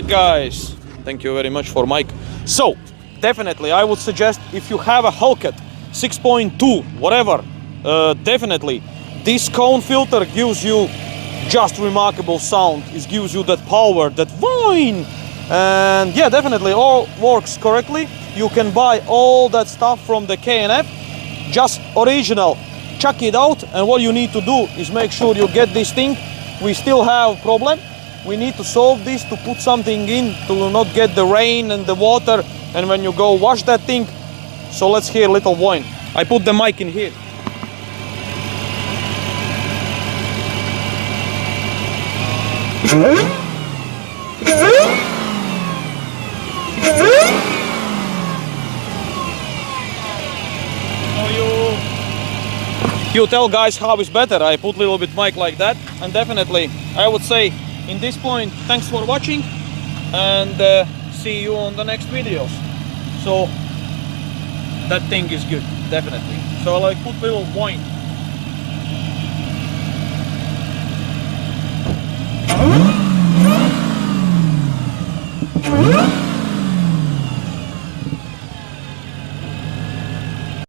right, guys. Thank you very much for mic. So, definitely, I would suggest if you have a Hellcat 6.2, whatever, definitely, this cone filter gives you just remarkable sound. It gives you that power, that whine. And yeah, definitely all works correctly. You can buy all that stuff from the K&F, just original. Chuck it out, and what you need to do is make sure you get this thing. We still have problem. We need to solve this, to put something in to not get the rain and the water, and when you go wash that thing. So let's hear a little whine. I put the mic in here. You tell guys how is better. I put a little bit mic like that, and definitely I would say in this point, thanks for watching, and see you on the next videos. So that thing is good, definitely. So I like put a little whine.